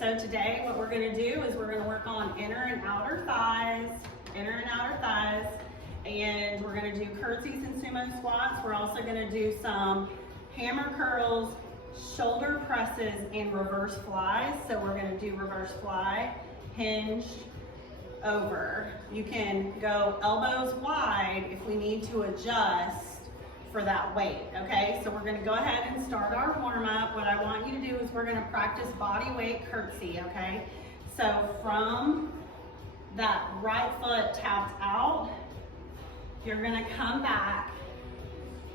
so today what we're gonna do is we're gonna work on inner and outer thighs, and we're gonna do curtsies and sumo squats. We're also gonna do some hammer curls, shoulder presses, and reverse flies. So we're gonna do reverse fly, hinge, over. You can go elbows wide if we need to adjust for that weight, okay? So we're gonna go ahead and start our warm up. What I want you to do is we're gonna practice body weight curtsy, okay? So from that right foot tapped out, you're gonna come back,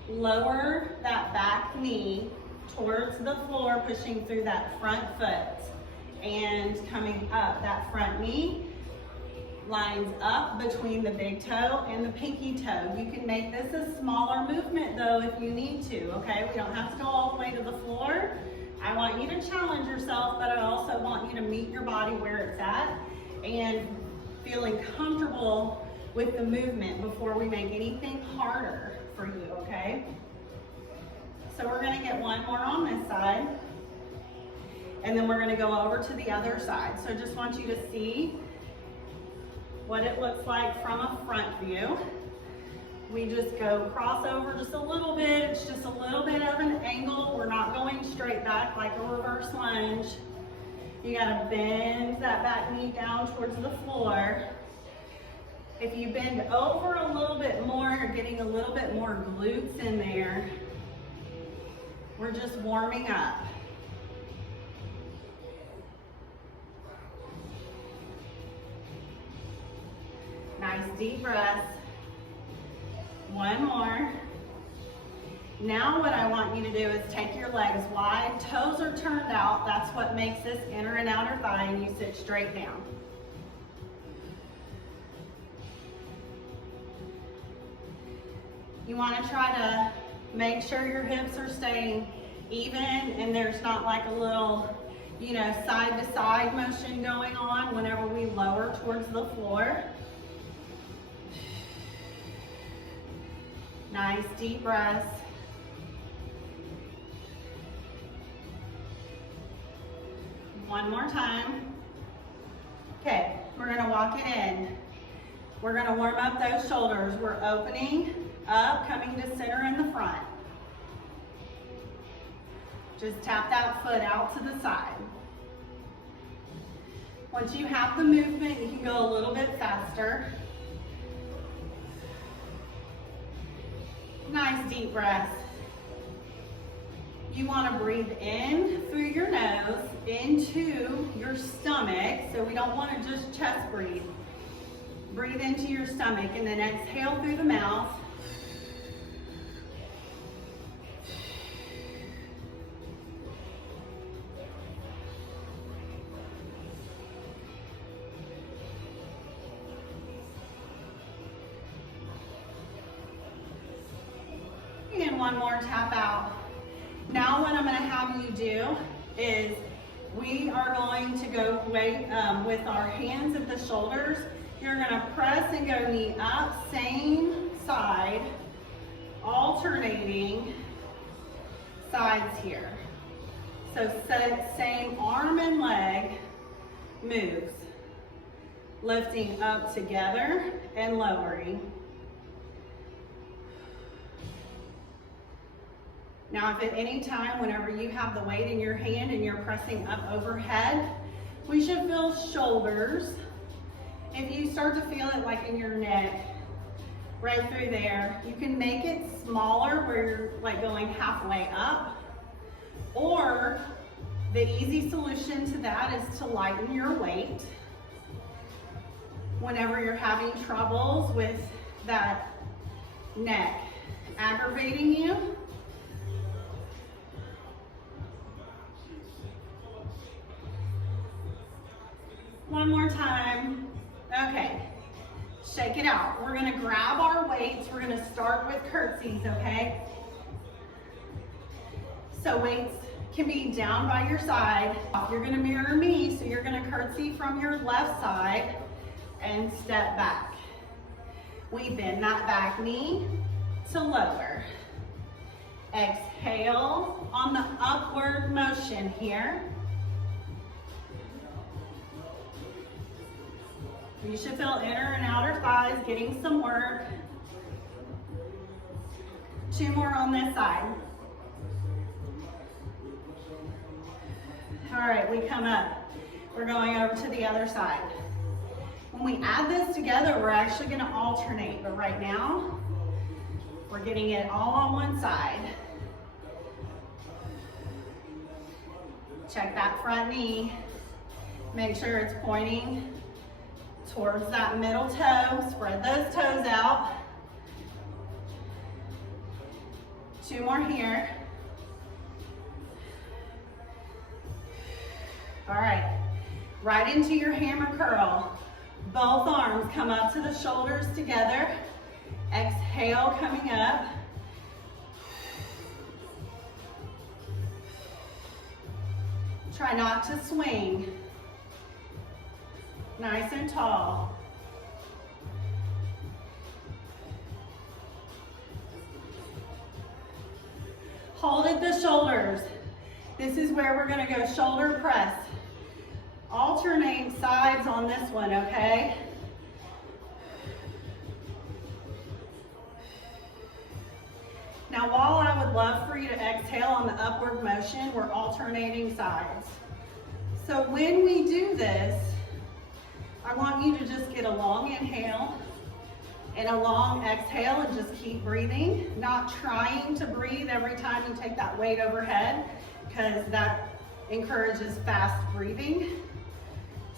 lower that back knee towards the floor, pushing through that front foot, and coming up. That front knee lines up between the big toe and the pinky toe. You can make this a smaller movement though if you need to, okay? We don't have to go all the way to the floor. I want you to challenge yourself, but I also want you to meet your body where it's at and feeling comfortable with the movement before we make anything harder for you, okay? So we're gonna get one more on this side, and then we're gonna go over to the other side. So I just want you to see what it looks like from a front view. We just go cross over just a little bit. It's just a little bit of an angle. We're not going straight back like a reverse lunge. You gotta bend that back knee down towards the floor. If you bend over a little bit more, you're getting a little bit more glutes in there. We're just warming up. Nice deep breath. One more. Now what I want you to do is take your legs wide, toes are turned out. That's what makes this inner and outer thigh, and you sit straight down. You want to try to make sure your hips are staying even and there's not like a little, side to side motion going on whenever we lower towards the floor. Nice deep breaths. One more time. Okay, we're gonna walk it in. We're gonna warm up those shoulders. We're opening up, coming to center in the front. Just tap that foot out to the side. Once you have the movement, you can go a little bit faster. Nice deep breath. You want to breathe in through your nose into your stomach, so we don't want to just chest breathe. Breathe into your stomach and then exhale through the mouth. And one more tap out. Now what I'm going to have you do is we are going to go with our hands at the shoulders. You're going to press and go knee up, same side, alternating sides here. So same arm and leg moves. Lifting up together and lowering. Now, if at any time, whenever you have the weight in your hand and you're pressing up overhead, we should feel shoulders. If you start to feel it like in your neck, right through there, you can make it smaller where you're like going halfway up. Or the easy solution to that is to lighten your weight. Whenever you're having troubles with that neck aggravating you, one more time. Okay, shake it out. We're gonna grab our weights. We're gonna start with curtsies, okay? So weights can be down by your side. You're gonna mirror me, so you're gonna curtsy from your left side and step back. We bend that back knee to lower. Exhale on the upward motion here. You should feel inner and outer thighs getting some work. 2 more on this side. All right, we come up. We're going over to the other side. When we add this together, we're actually gonna alternate, but right now, we're getting it all on one side. Check that front knee. Make sure it's pointing towards that middle toe. Spread those toes out. 2 more here. All right, right into your hammer curl. Both arms come up to the shoulders together. Exhale, coming up. Try not to swing. Nice and tall. Hold at the shoulders. This is where we're gonna go shoulder press. Alternate sides on this one, okay? Now, while I would love for you to exhale on the upward motion, we're alternating sides. So when we do this, I want you to just get a long inhale and a long exhale and just keep breathing, not trying to breathe every time you take that weight overhead, because that encourages fast breathing.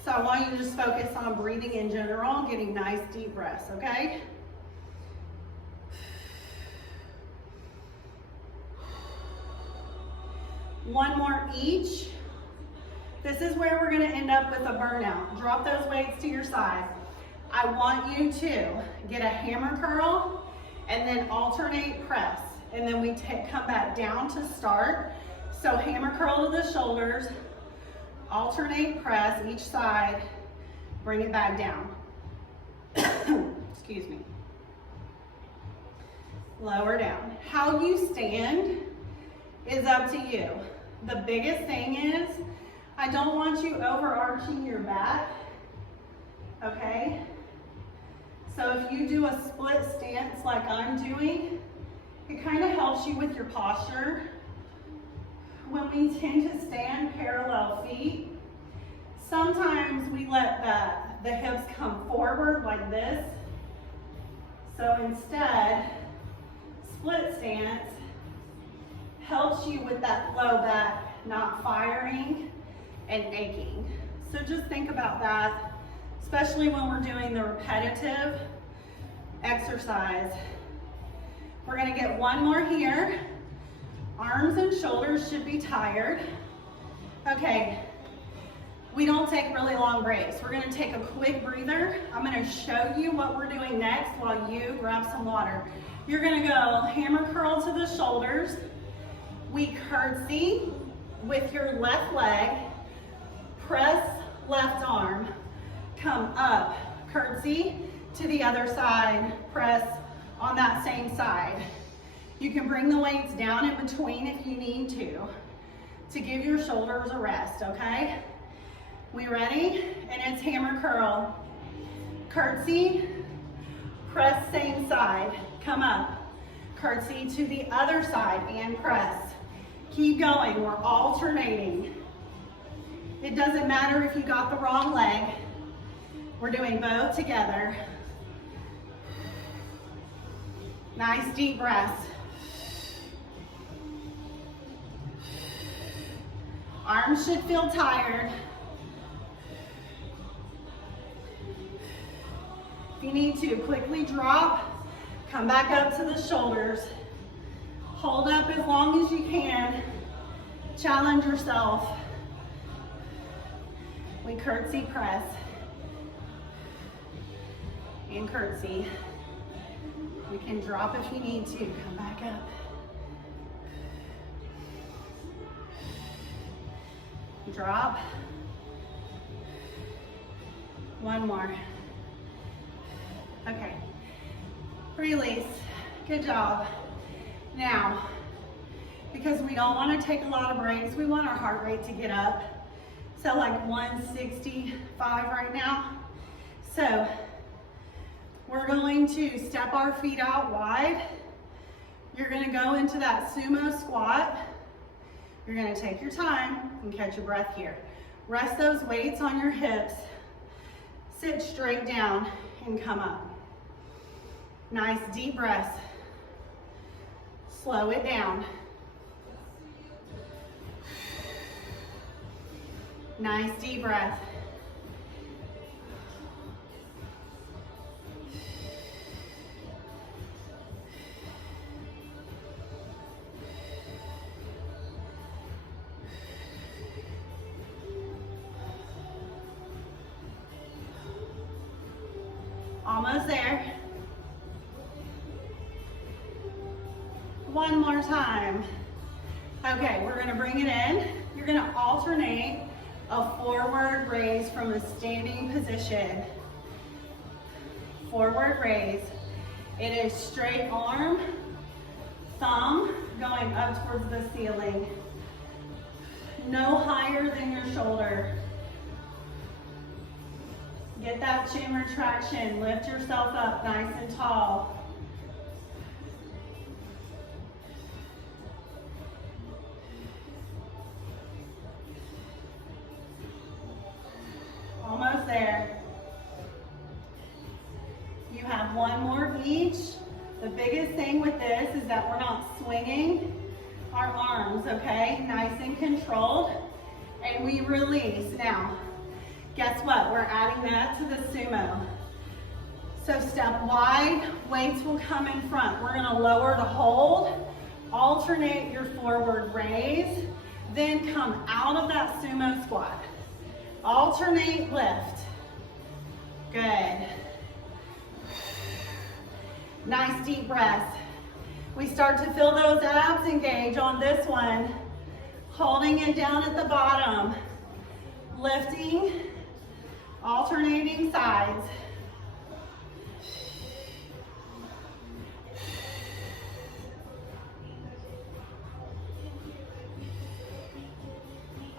So I want you to just focus on breathing in general, getting nice deep breaths, okay? One more each. This is where we're gonna end up with a burnout. Drop those weights to your side. I want you to get a hammer curl and then alternate press. And then we come back down to start. So hammer curl to the shoulders, alternate press each side, bring it back down. Excuse me. Lower down. How you stand is up to you. The biggest thing is, I don't want you overarching your back, okay? So if you do a split stance like I'm doing, it kind of helps you with your posture. When we tend to stand parallel feet, sometimes we let the hips come forward like this. So instead, split stance helps you with that low back not firing and aching. So just think about that, especially when we're doing the repetitive exercise. We're gonna get one more here. Arms and shoulders should be tired. Okay, we don't take really long breaks. We're gonna take a quick breather. I'm gonna show you what we're doing next while you grab some water. You're gonna go hammer curl to the shoulders. We curtsy with your left leg, press left arm, come up, curtsy to the other side, press on that same side. You can bring the weights down in between if you need to give your shoulders a rest, okay? We ready? And it's hammer curl. Curtsy, press same side, come up. Curtsy to the other side and press. Keep going, we're alternating. It doesn't matter if you got the wrong leg. We're doing both together. Nice deep breaths. Arms should feel tired. If you need to, quickly drop, come back up to the shoulders. Hold up as long as you can. Challenge yourself. We curtsy press. And curtsy. We can drop if you need to. Come back up. Drop. One more. Okay. Release. Good job. Now, because we don't want to take a lot of breaks, we want our heart rate to get up. So like 165 right now. So we're going to step our feet out wide. You're gonna go into that sumo squat. You're gonna take your time and catch your breath here. Rest those weights on your hips. Sit straight down and come up. Nice deep breaths. Slow it down. Nice deep breath. Almost there. One more time. Okay, we're gonna bring it in. You're gonna alternate a forward raise from a standing position. Forward raise. It is straight arm, thumb going up towards the ceiling. No higher than your shoulder. Get that chin retraction. Lift yourself up nice and tall. Almost there. You have one more of each. The biggest thing with this is that we're not swinging our arms, okay? Nice and controlled. And we release. Now, guess what? We're adding that to the sumo. So step wide, weights will come in front. We're gonna lower the hold, alternate your forward raise, then come out of that sumo squat. Alternate lift. Good. Nice deep breaths. We start to feel those abs engage on this one. Holding it down at the bottom. Lifting, alternating sides.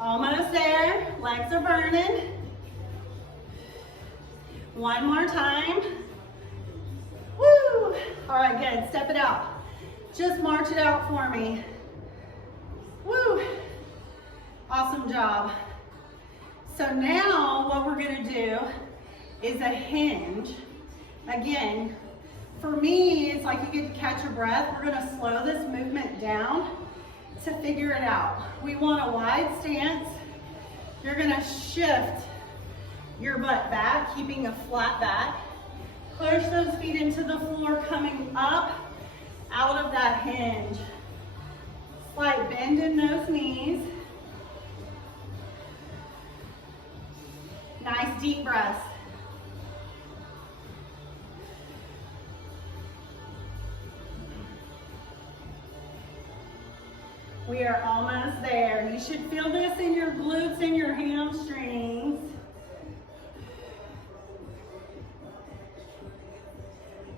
Almost there, legs are burning. One more time. Woo! All right, good, step it out. Just march it out for me. Woo! Awesome job. So now what we're gonna do is a hinge. Again, for me, it's like you get to catch your breath. We're gonna slow this movement down to figure it out. We want a wide stance. You're gonna shift your butt back, keeping a flat back. Push those feet into the floor, coming up out of that hinge. Slight bend in those knees. Nice deep breaths. We are almost there. You should feel this in your glutes and your hamstrings.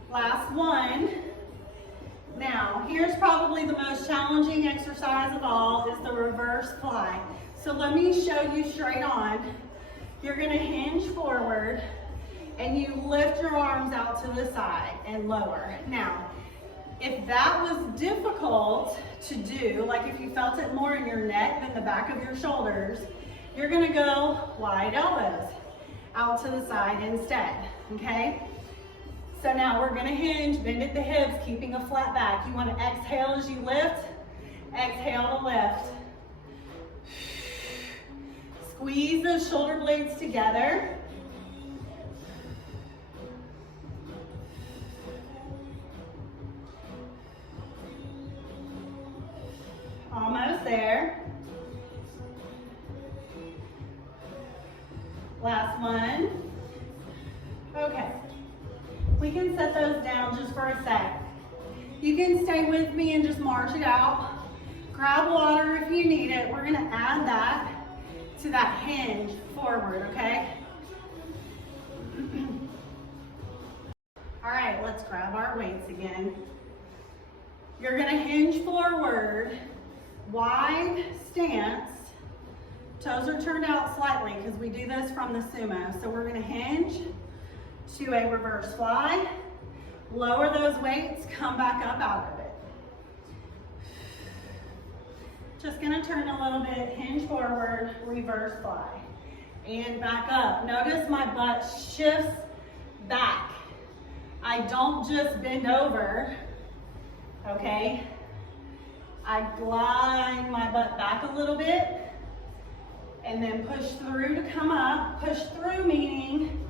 Last one. Now, here's probably the most challenging exercise of all, is the reverse fly. So let me show you straight on. You're gonna hinge forward and you lift your arms out to the side and lower. Now, if that was difficult to do, like if you felt it more in your neck than the back of your shoulders, you're gonna go wide elbows out to the side instead, okay? So now we're gonna hinge, bend at the hips, keeping a flat back. You wanna exhale as you lift, exhale to lift. Squeeze those shoulder blades together. Almost there. Last one. Okay. We can set those down just for a sec. You can stay with me and just march it out. Grab water if you need it. We're gonna add that to that hinge forward, okay? All right, let's grab our weights again. You're gonna hinge forward, wide stance. Toes are turned out slightly because we do this from the sumo. So we're gonna hinge, to a reverse fly. Lower those weights, come back up out of it. Just gonna turn a little bit, hinge forward, reverse fly, and back up. Notice my butt shifts back. I don't just bend over, okay? I glide my butt back a little bit, and then push through to come up. Push through meaning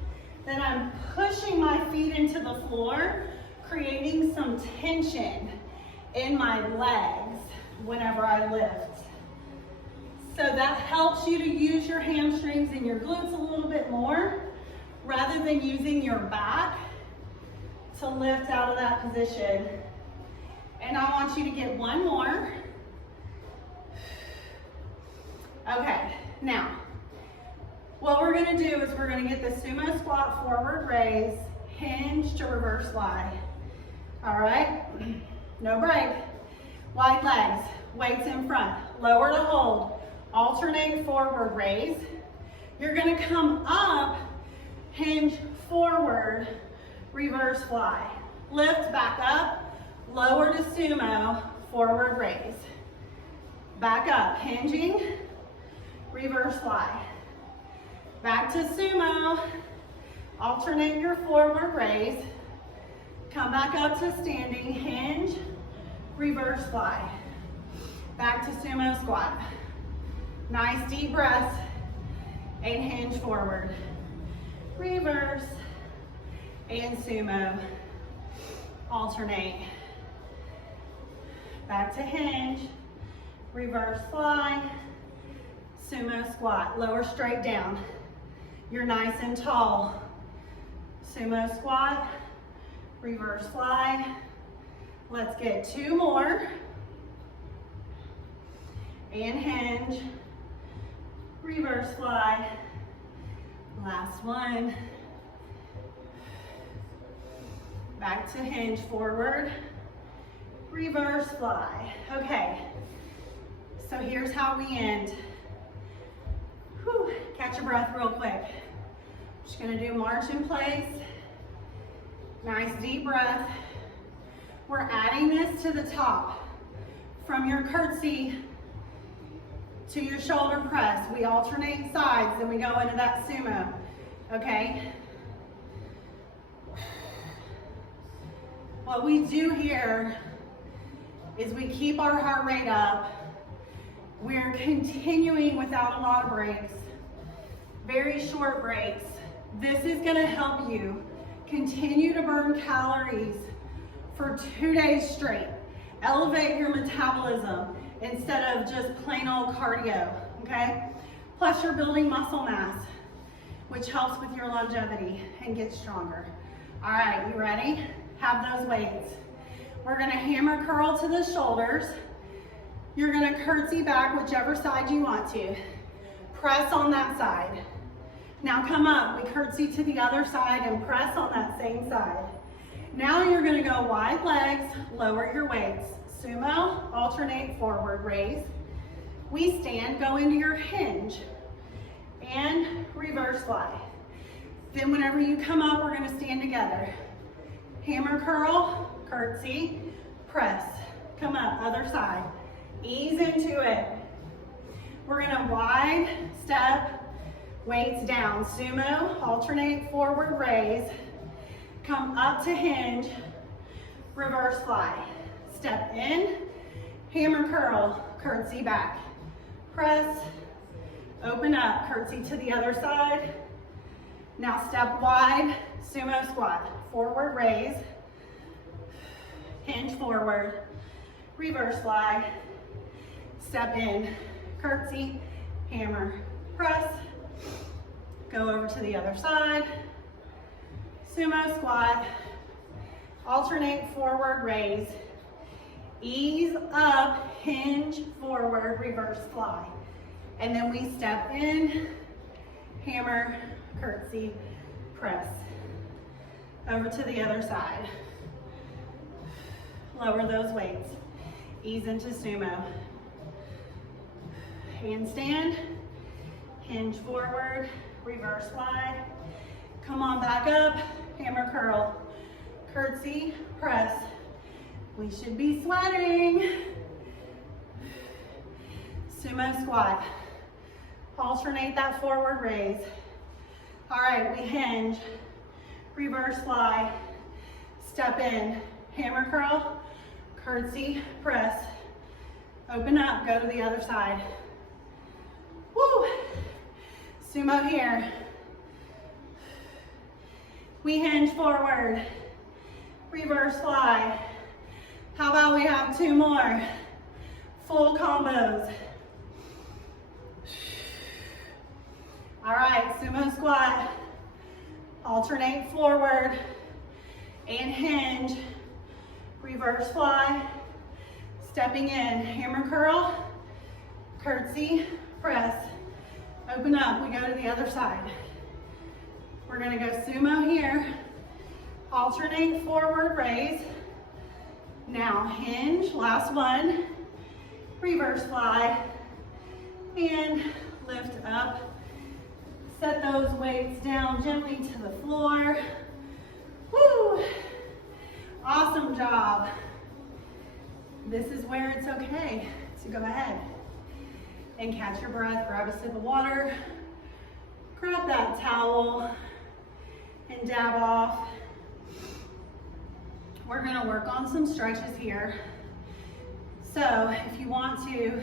that I'm pushing my feet into the floor, creating some tension in my legs whenever I lift. So that helps you to use your hamstrings and your glutes a little bit more rather than using your back to lift out of that position. And I want you to get one more. Okay, now, what we're gonna do is we're gonna get the sumo squat forward raise, hinge to reverse fly. All right, no break. Wide legs, weights in front, lower to hold, alternate forward raise. You're gonna come up, hinge forward, reverse fly. Lift back up, lower to sumo, forward raise. Back up, hinging, reverse fly. Back to sumo, alternate your forward raise. Come back up to standing, hinge, reverse fly. Back to sumo squat. Nice deep breath and hinge forward. Reverse and sumo. Alternate. Back to hinge, reverse fly, sumo squat. Lower straight down. You're nice and tall. Sumo squat, reverse fly. Let's get two more. And hinge, reverse fly. Last one. Back to hinge forward, reverse fly. Okay, so here's how we end. Whew. Catch your breath real quick. Just gonna do march in place. Nice deep breath. We're adding this to the top. From your curtsy to your shoulder press. We alternate sides, then we go into that sumo, okay? What we do here is we keep our heart rate up. We're continuing without a lot of breaks, very short breaks. This is gonna help you continue to burn calories for 2 days straight. Elevate your metabolism instead of just plain old cardio, okay? Plus you're building muscle mass, which helps with your longevity and get stronger. All right, you ready? Have those weights. We're gonna hammer curl to the shoulders. You're gonna curtsy back whichever side you want to. Press on that side. Now come up, we curtsy to the other side and press on that same side. Now you're gonna go wide legs, lower your weights. Sumo, alternate forward raise. We stand, go into your hinge and reverse fly. Then whenever you come up, we're gonna stand together. Hammer curl, curtsy, press. Come up, other side. Ease into it. We're gonna wide step, weights down. Sumo, alternate forward raise. Come up to hinge, reverse fly. Step in, hammer curl, curtsy back. Press, open up, curtsy to the other side. Now step wide, sumo squat. Forward raise, hinge forward, reverse fly. Step in, curtsy, hammer, press. Go over to the other side. Sumo squat, alternate forward raise. Ease up, hinge forward, reverse fly. And then we step in, hammer, curtsy, press. Over to the other side. Lower those weights. Ease into sumo. Handstand, hinge forward, reverse fly. Come on back up, hammer curl, curtsy, press. We should be sweating. Sumo squat. Alternate that forward raise. All right, we hinge, reverse fly, step in, hammer curl, curtsy, press. Open up, go to the other side. Woo! Sumo here. We hinge forward, reverse fly. How about we have 2 more? Full combos. All right, sumo squat. Alternate forward and hinge, reverse fly, stepping in, hammer curl, curtsy, press. Open up, we go to the other side. We're gonna go sumo here, alternate forward raise. Now hinge, last one, reverse fly, and lift up. Set those weights down gently to the floor. Woo! Awesome job. This is where it's okay to go ahead and catch your breath, grab a sip of water, grab that towel, and dab off. We're gonna work on some stretches here. So if you want to,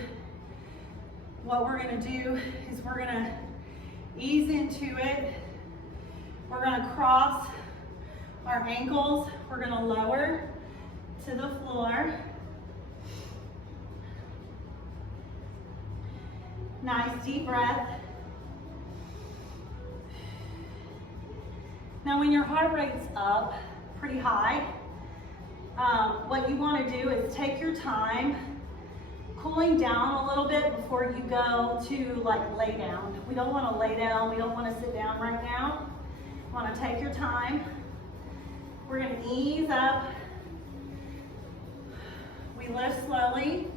what we're gonna do is we're gonna ease into it. We're gonna cross our ankles. We're gonna lower to the floor. Nice deep breath. Now when your heart rate's up pretty high, what you wanna do is take your time cooling down a little bit before you go to like lay down. We don't want to lay down, we don't want to sit down right now. You want to take your time. We're going to ease up. We lift slowly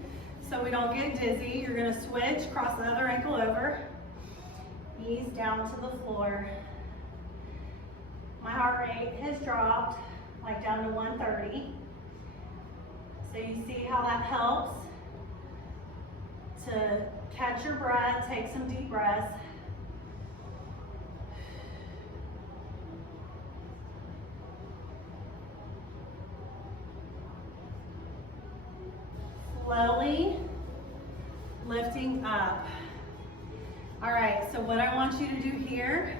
so we don't get dizzy. You're going to switch, cross the other ankle over, ease down to the floor. My heart rate has dropped like down to 130. So you see how that helps to catch your breath, take some deep breaths. Slowly lifting up. All right, so what I want you to do here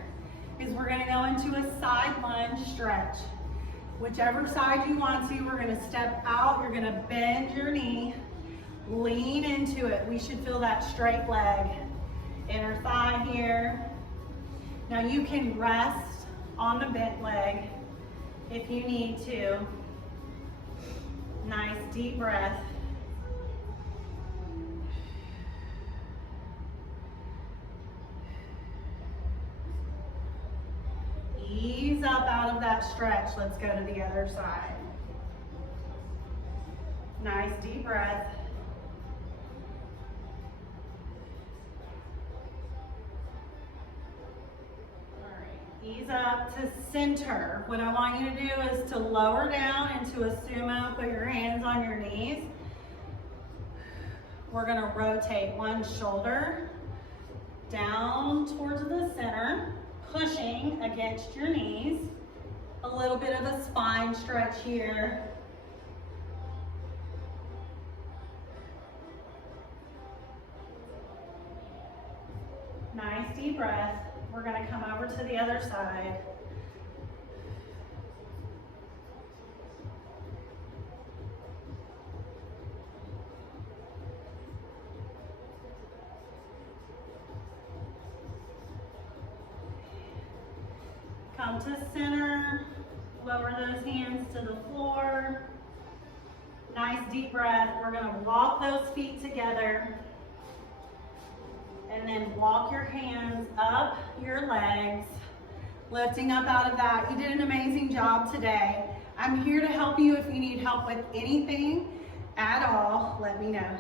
is we're gonna go into a side lunge stretch. Whichever side you want to, we're gonna step out, you're gonna bend your knee, lean into it. We should feel that straight leg. Inner thigh here. Now you can rest on the bent leg if you need to. Nice deep breath. Ease up out of that stretch. Let's go to the other side. Nice deep breath. Ease up to center. What I want you to do is to lower down into a sumo, put your hands on your knees. We're gonna rotate one shoulder down towards the center, pushing against your knees. A little bit of a spine stretch here. Nice deep breath. We're gonna come over to the other side. Come to center, lower those hands to the floor. Nice deep breath. We're gonna walk those feet together. And then walk your hands up your legs, lifting up out of that. You did an amazing job today. I'm here to help you if you need help with anything at all. Let me know.